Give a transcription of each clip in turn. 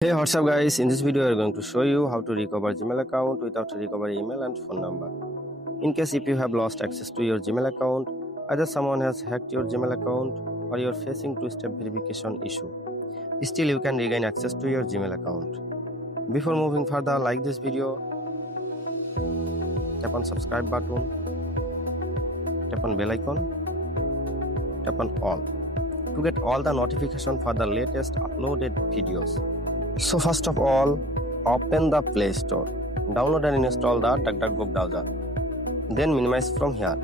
Hey, what's up guys? In this video we are going to show you how to recover Gmail account without recover email and phone number. In case if you have lost access to your Gmail account, either someone has hacked your Gmail account or you are facing two-step verification issue, still you can regain access to your Gmail account. Before moving further, like this video, tap on subscribe button, tap on bell icon, tap on all to get all the notification for the latest uploaded videos. So first of all, open the Play Store, download and install the DuckDuckGo browser, then minimize from here.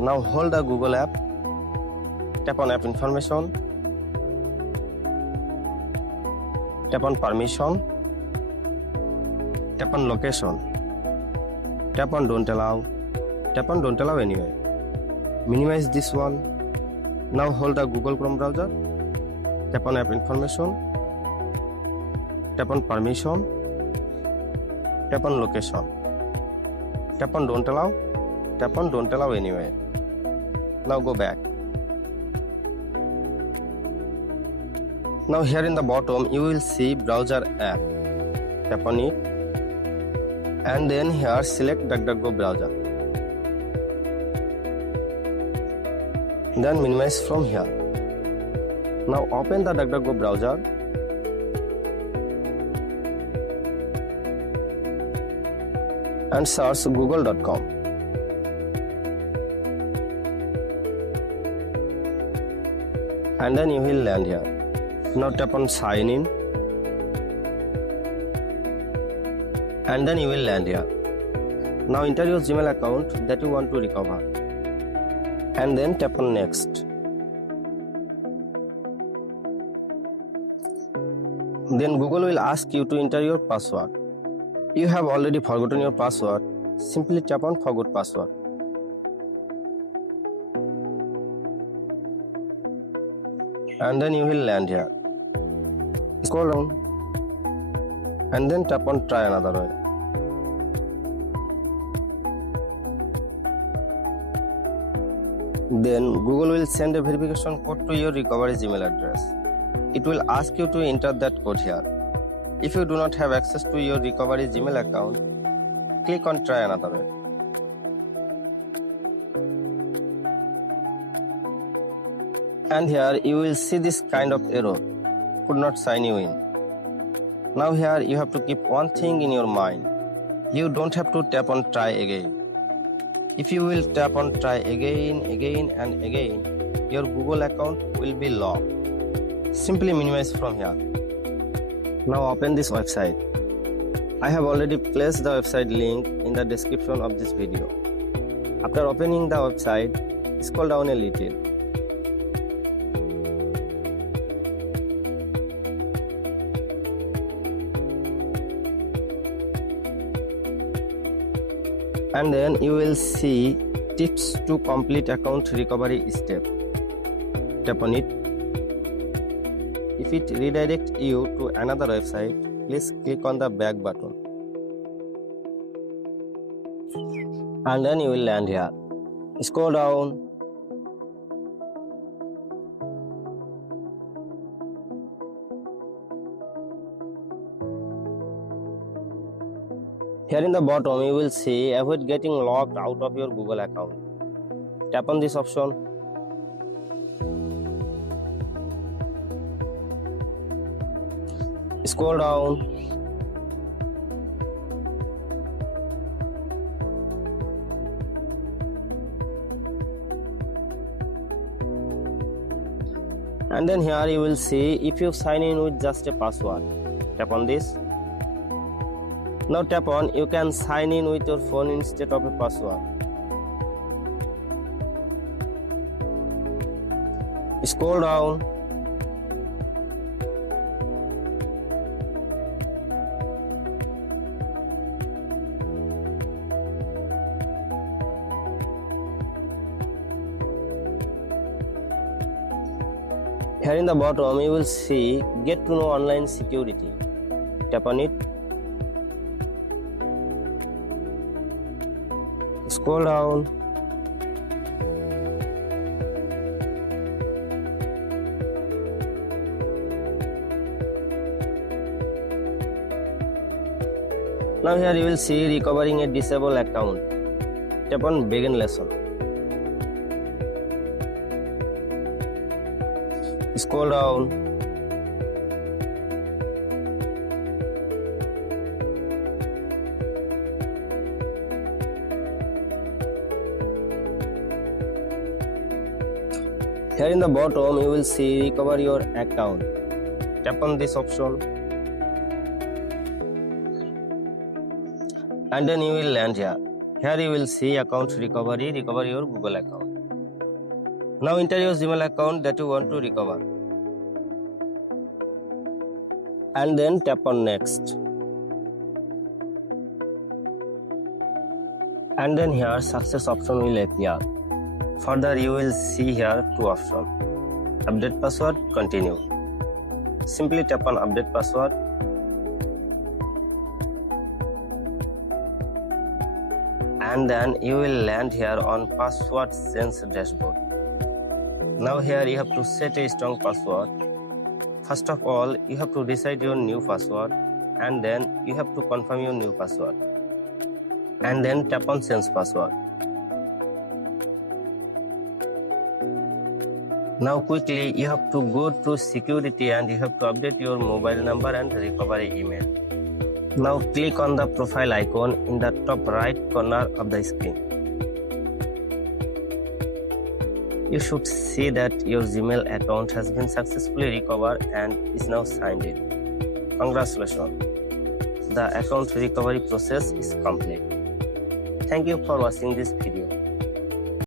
Now hold the Google app, tap on app information, tap on permission, tap on location, tap on don't allow anyway. Minimize this one. Now hold the Google Chrome browser, tap on app information, tap on permission, tap on location, tap on don't allow anyway. Now go back. Now here in the bottom you will see browser app, tap on it and then here select DuckDuckGo browser, then minimize from here. Now open the DuckDuckGo browser and search google.com. And then you will land here. Now tap on sign in and then you will land here. Now enter your Gmail account that you want to recover and then tap on next. Then Google will ask you to enter your password. You have already forgotten your password, simply tap on forgot password. And then you will land here. Scroll down and then tap on try another way. Then Google will send a verification code to your recovery Gmail address. It will ask you to enter that code here. If you do not have access to your recovery Gmail account, click on try another way. And here you will see this kind of error, could not sign you in. Now here you have to keep one thing in your mind. You don't have to tap on try again. If you will tap on try again and again, your Google account will be locked. Simply minimize from here. Now open this website. I have already placed the website link in the description of this video. After opening the website, scroll down a little. And then you will see tips to complete account recovery step. Tap on it. If it redirects you to another website, please click on the back button. And then you will land here. Scroll down. Here in the bottom you will see avoid getting locked out of your Google account. Tap on this option. Scroll down. And then here you will see if you sign in with just a password. Tap on this. Now tap on you can sign in with your phone instead of a password. Scroll down. Here in the bottom you will see get to know online security. Tap on it. Scroll down. Now here you will see recovering a disabled account. Tap on begin lesson. Scroll down. Here in the bottom you will see recover your account. Tap on this option. And then you will land here. Here you will see account recovery, recover your Google account. Now enter your Gmail account that you want to recover. And then tap on next. And then here success option will appear. Further you will see here two options. Update password, continue. Simply tap on update password. And then you will land here on password sense dashboard. Now here you have to set a strong password. First of all, you have to decide your new password, and then you have to confirm your new password. And then tap on change password. Now quickly you have to go to security and you have to update your mobile number and recovery email. Now click on the profile icon in the top right corner of the screen. You should see that your Gmail account has been successfully recovered and is now signed in. Congratulations! The account recovery process is complete. Thank you for watching this video.